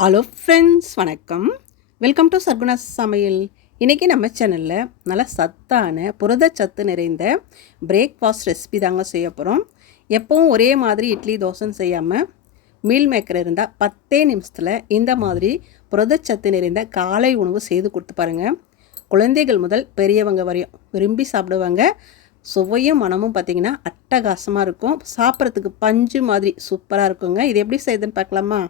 Hello friends, வணக்கம். Welcome to Sargunas சமையல். இன்றைக்கி நம்ம சேனலில் நல்ல சத்தான புரதச்சத்து நிறைந்த பிரேக்ஃபாஸ்ட் ரெசிபி தாங்க செய்ய போகிறோம். எப்போவும் ஒரே மாதிரி இட்லி தோசைன்னு செய்யாமல் மீல் மேக்கர் இருந்தால் 10 நிமிஷத்தில் இந்த மாதிரி புரதச்சத்து நிறைந்த காலை உணவு செய்து கொடுத்து பாருங்கள். குழந்தைகள் முதல் பெரியவங்க வரையும் விரும்பி சாப்பிடுவாங்க. சுவையும் மனமும் பார்த்திங்கன்னா அட்டகாசமாக இருக்கும். சாப்பிட்றதுக்கு பஞ்சு மாதிரி சூப்பராக இருக்குங்க. இது எப்படி செய்யுதுன்னு பார்க்கலாமா?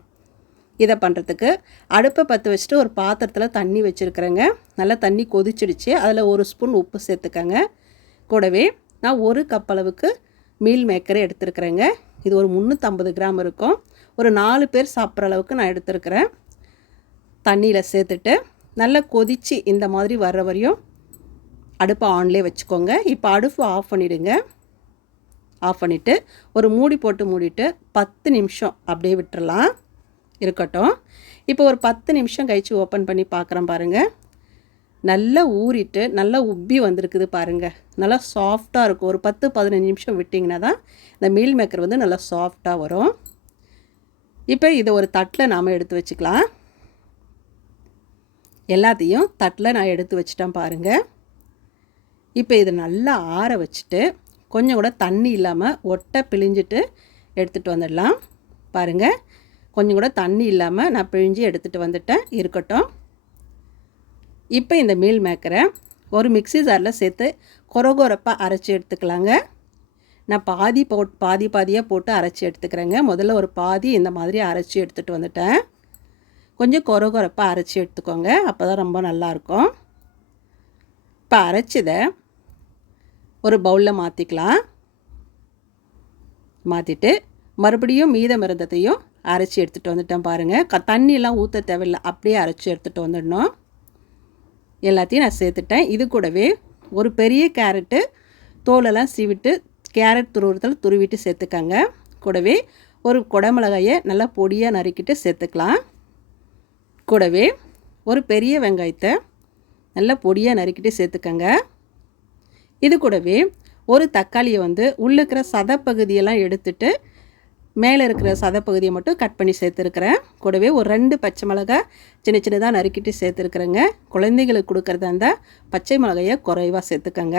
இதை பண்ணுறதுக்கு அடுப்பை பற்ற வச்சுட்டு ஒரு பாத்திரத்தில் தண்ணி வச்சுருக்கிறேங்க. நல்லா தண்ணி கொதிச்சிடுச்சு. அதில் 1 ஸ்பூன் உப்பு சேர்த்துக்கங்க. கூடவே நான் 1 கப் அளவுக்கு மீல் மேக்கரை எடுத்துருக்குறேங்க. இது ஒரு 350 கிராம் இருக்கும். ஒரு 4 பேர் சாப்பிட்ற அளவுக்கு நான் எடுத்துருக்கிறேன். தண்ணியில் சேர்த்துட்டு நல்லா கொதித்து இந்த மாதிரி வர்ற வரையும் அடுப்பை ஆன்லேயே வச்சுக்கோங்க. இப்போ அடுப்பு ஆஃப் பண்ணிவிடுங்க. ஆஃப் பண்ணிவிட்டு ஒரு மூடி போட்டு மூடிட்டு 10 நிமிஷம் அப்படியே விட்டுறலாம், இருக்கட்டும். இப்போ ஒரு 10 நிமிஷம் கழித்து ஓப்பன் பண்ணி பார்க்குறேன் பாருங்கள். நல்லா ஊறிட்டு நல்லா உப்பி வந்திருக்குது பாருங்கள். நல்லா சாஃப்டாக இருக்கும். ஒரு 10-15 நிமிஷம் விட்டிங்கன்னா தான் இந்த மீல் மேக்கர் வந்து நல்லா சாஃப்டாக வரும். இப்போ இதை ஒரு தட்டில் நாம் எடுத்து வச்சுக்கலாம். எல்லாத்தையும் தட்டில் நான் எடுத்து வச்சிட்டேன் பாருங்கள். இப்போ இதை நல்லா ஆற வச்சுட்டு கொஞ்சம் கூட தண்ணி இல்லாமல் ஒட்டை பிழிஞ்சிட்டு எடுத்துகிட்டு வந்துடலாம். பாருங்கள், கொஞ்சம் கூட தண்ணி இல்லாமல் நான் பிழிஞ்சு எடுத்துகிட்டு வந்துட்டேன், இருக்கட்டும். இப்போ இந்த மீல் மேக்கரை ஒரு மிக்ஸி ஜாரில் சேர்த்து கொரகொரப்பாக அரைச்சி எடுத்துக்கலாங்க. நான் பாதியாக போட்டு அரைச்சி எடுத்துக்கிறேங்க. முதல்ல ஒரு பாதி இந்த மாதிரி அரைச்சி எடுத்துகிட்டு வந்துட்டேன். கொஞ்சம் கொரகொரப்பாக அரைச்சி எடுத்துக்கோங்க, அப்போ தான் ரொம்ப நல்லாயிருக்கும். இப்போ அரைச்சதை ஒரு பவுலில் மாற்றிக்கலாம். மாற்றிட்டு மறுபடியும் மீதம் இருந்ததையும் அரைச்சி எடுத்துகிட்டு வந்துட்டேன் பாருங்கள். தண்ணியெலாம் ஊற்ற தேவையில்லை, அப்படியே அரைச்சி எடுத்துகிட்டு வந்துடணும். எல்லாத்தையும் நான் சேர்த்துட்டேன். இது கூடவே ஒரு பெரிய கேரட்டு தோலெல்லாம் சீவிட்டு கேரட் துருவிட்டு சேர்த்துக்கங்க. கூடவே ஒரு குடமிளகாயை நல்லா பொடியாக நறுக்கிட்டு சேர்த்துக்கலாம். கூடவே ஒரு பெரிய வெங்காயத்தை நல்லா பொடியாக நறுக்கிட்டு சேர்த்துக்கங்க. இது கூடவே ஒரு தக்காளியை வந்து உள்ளே இருக்கிற சதப்பகுதியெல்லாம் எடுத்துட்டு மேலே இருக்கிற சதப்பகுதியை மட்டும் கட் பண்ணி சேர்த்துருக்குறேன். கூடவே ஒரு 2 பச்சை மிளகாய் சின்ன சின்னதாக நறுக்கிட்டு சேர்த்துருக்குறேங்க. குழந்தைங்களுக்கு கொடுக்குறதா இருந்தால் பச்சை மிளகாயை குறைவாக சேர்த்துக்கங்க.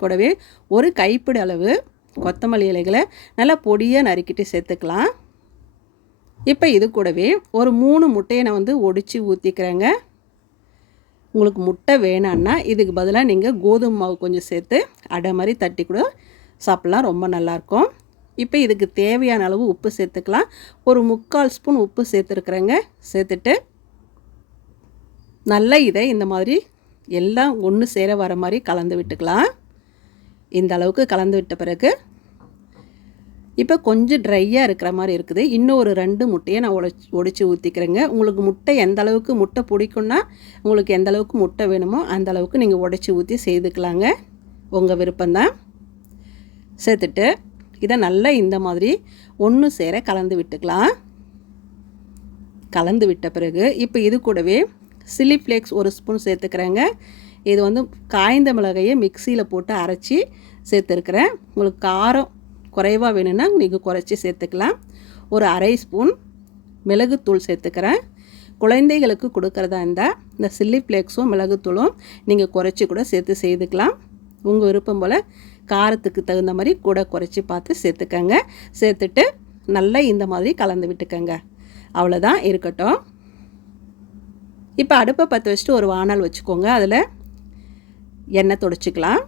கூடவே ஒரு கைப்பிடி அளவு கொத்தமல்லி இலைகளை நல்லா பொடியாக நறுக்கிட்டு சேர்த்துக்கலாம். இப்போ இது கூடவே ஒரு 3 முட்டையை நான் வந்து ஒடிச்சு ஊற்றிக்கிறேங்க. உங்களுக்கு முட்டை வேணான்னா இதுக்கு பதிலாக நீங்கள் கோதுமை மாவு கொஞ்சம் சேர்த்து அடை மாதிரி தட்டி கூட சாப்பிட்லாம், ரொம்ப நல்லாயிருக்கும். இப்போ இதுக்கு தேவையான அளவு உப்பு சேர்த்துக்கலாம். ஒரு 3/4 ஸ்பூன் உப்பு சேர்த்துருக்குறேங்க. சேர்த்துட்டு நல்லா இதை இந்த மாதிரி எல்லாம் ஒன்று சேர வர மாதிரி கலந்து விட்டுக்கலாம். இந்த அளவுக்கு கலந்து விட்ட பிறகு இப்போ கொஞ்சம் ட்ரையாக இருக்கிற மாதிரி இருக்குது. இன்னும் ஒரு 2 முட்டையை நான் ஒடிச்சு ஊற்றிக்கிறேங்க. உங்களுக்கு முட்டை எந்த அளவுக்கு முட்டை பிடிக்குன்னா உங்களுக்கு எந்த அளவுக்கு முட்டை வேணுமோ அந்த அளவுக்கு நீங்கள் உடைச்சி ஊற்றி செய்துக்கலாங்க, உங்கள் விருப்பம்தான். சேர்த்துட்டு இதை நல்லா இந்த மாதிரி ஒன்று சேர கலந்து விட்டுக்கலாம். கலந்து விட்ட பிறகு இப்போ இது கூடவே சில்லி ஃப்ளேக்ஸ் 1 ஸ்பூன் சேர்த்துக்கிறேங்க. இது வந்து காய்ந்த மிளகாயை மிக்சியில் போட்டு அரைச்சி சேர்த்துருக்குறேன். உங்களுக்கு காரம் குறைவாக வேணும்னா நீங்கள் குறைச்சி சேர்த்துக்கலாம். ஒரு 1/2 ஸ்பூன் மிளகுத்தூள் சேர்த்துக்கிறேன். குழந்தைகளுக்கு கொடுக்குறதா இருந்தால் இந்த சில்லி ஃப்ளேக்ஸும் மிளகுத்தூளும் நீங்கள் குறைச்சி கூட சேர்த்து செய்துக்கலாம். உங்கள் விருப்பம் போல் காரத்துக்கு தகுந்த மாதிரி கூட குறைச்சி பார்த்து சேர்த்துக்கங்க. சேர்த்துட்டு நல்லா இந்த மாதிரி கலந்து விட்டுக்கங்க. அவ்வளோதான், இருக்கட்டும். இப்போ அடுப்பை பற்ற வச்சுட்டு ஒரு வானல் வச்சுக்கோங்க. அதில் எண்ணெய் தொடச்சிக்கலாம்.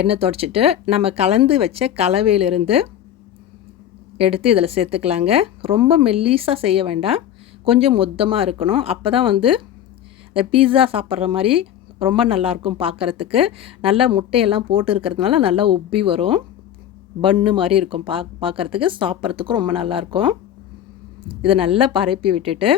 எண்ணெய் தொடச்சிட்டு நம்ம கலந்து வச்ச கலவையிலிருந்து எடுத்து இதில் சேர்த்துக்கலாங்க. ரொம்ப மெல்லிஸாக செய்ய வேண்டாம், கொஞ்சம் மொத்தமாக இருக்கணும். அப்போ தான் வந்து இந்த பீஸா சாப்பிட்ற மாதிரி ரொம்ப நல்லாயிருக்கும் பார்க்குறதுக்கு. நல்லா முட்டையெல்லாம் போட்டு இருக்கிறதுனால நல்லா உப்பி வரும், பன்னு மாதிரி இருக்கும். பார்க்குறதுக்கு சாப்பிட்றதுக்கும் ரொம்ப நல்லாயிருக்கும். இதை நல்லா பரப்பி விட்டுட்டு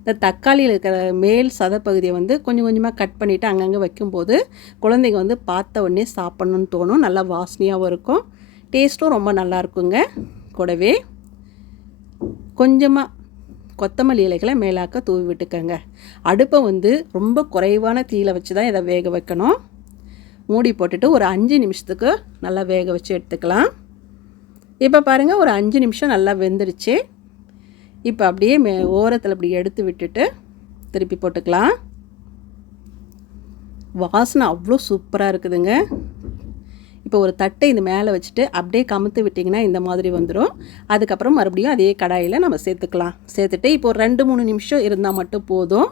இந்த தக்காளியில் இருக்கிற மேல் சதப்பகுதியை வந்து கொஞ்சம் கொஞ்சமாக கட் பண்ணிவிட்டு அங்கங்கே வைக்கும்போது குழந்தைங்க வந்து பார்த்த உடனே சாப்பிட்ணுன்னு தோணும். நல்லா வாசனையாகவும் இருக்கும், டேஸ்ட்டும் ரொம்ப நல்லாயிருக்குங்க. கூடவே கொஞ்சமாக கொத்தமல்லி இலைகளை மேலாக்க தூவி விட்டுக்கங்க. அடுப்பை வந்து ரொம்ப குறைவான தீயில் வச்சு தான் இதை வேக வைக்கணும். மூடி போட்டுட்டு ஒரு 5 நிமிஷத்துக்கு நல்லா வேக வச்சு எடுத்துக்கலாம். இப்போ பாருங்கள், ஒரு 5 நிமிஷம் நல்லா வெந்துடுச்சு. இப்போ அப்படியே ஓரத்தில் இப்படி எடுத்து விட்டுட்டு திருப்பி போட்டுக்கலாம். வாசனை அவ்வளோ சூப்பராக இருக்குதுங்க. இப்போ ஒரு தட்டை இந்த மேலே வச்சுட்டு அப்படியே கமுத்து விட்டிங்கன்னா இந்த மாதிரி வந்துடும். அதுக்கப்புறம் மறுபடியும் அதே கடாயில் நம்ம சேர்த்துக்கலாம். சேர்த்துட்டு இப்போ ஒரு 2-3 நிமிஷம் இருந்தால் மட்டும் போதும்.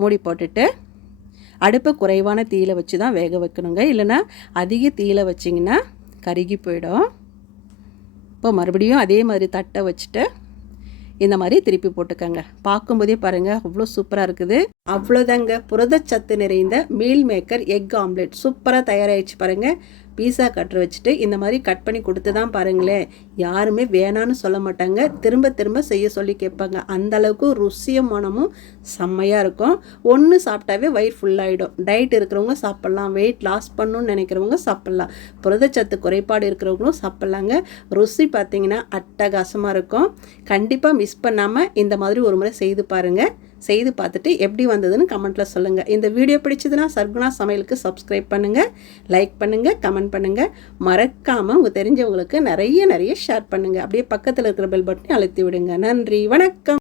மூடி போட்டுட்டு அடுப்பை குறைவான தீயில வச்சு தான் வேக வைக்கணுங்க. இல்லைன்னா அதிக தீயில வச்சிங்கன்னா கருகி போயிடும். இப்போ மறுபடியும் அதே மாதிரி தட்டை வச்சுட்டு இந்த மாதிரி திருப்பி போட்டுக்கோங்க. பார்க்கும்போதே பாருங்கள் அவ்வளோ சூப்பராக இருக்குது. அவ்வளோதாங்க, புரதச்சத்து நிறைந்த மீல் மேக்கர் எக் ஆம்லெட் சூப்பராக தயாராகிடுச்சு பாருங்கள். பீஸா கட்டர் வச்சுட்டு இந்த மாதிரி கட் பண்ணி கொடுத்து தான் பாருங்களேன், யாருமே வேணான்னு சொல்ல மாட்டாங்க, திரும்ப திரும்ப செய்ய சொல்லி கேட்பாங்க. அந்தளவுக்கு ருசியும் மனமும் செம்மையாக இருக்கும். ஒன்று சாப்பிட்டாவே வயிறு ஃபுல்லாகிடும். டயட் இருக்கிறவங்க சாப்பிட்லாம், வெயிட் லாஸ் பண்ணணும்னு நினைக்கிறவங்க சாப்பிட்லாம், புரதச்சத்து குறைபாடு இருக்கிறவங்களும் சாப்பிட்லாங்க. ருசி பார்த்திங்கன்னா அட்டகாசமாக இருக்கும். கண்டிப்பாக மிஸ் பண்ணாமல் இந்த மாதிரி ஒரு முறை செய்து பாருங்கள். செய்து பார்த்துட்டு எப்படி வந்ததுன்னு கமெண்ட்டில் சொல்லுங்கள். இந்த வீடியோ பிடிச்சதுன்னா சர்குணா சமையலுக்கு சப்ஸ்கிரைப் பண்ணுங்கள், லைக் பண்ணுங்கள், கமெண்ட் பண்ணுங்கள். மறக்காமல் உங்கள் தெரிஞ்சவங்களுக்கு நிறைய ஷேர் பண்ணுங்கள். அப்படியே பக்கத்தில் இருக்கிற பெல் பட்டனை அழுத்தி விடுங்க. நன்றி, வணக்கம்.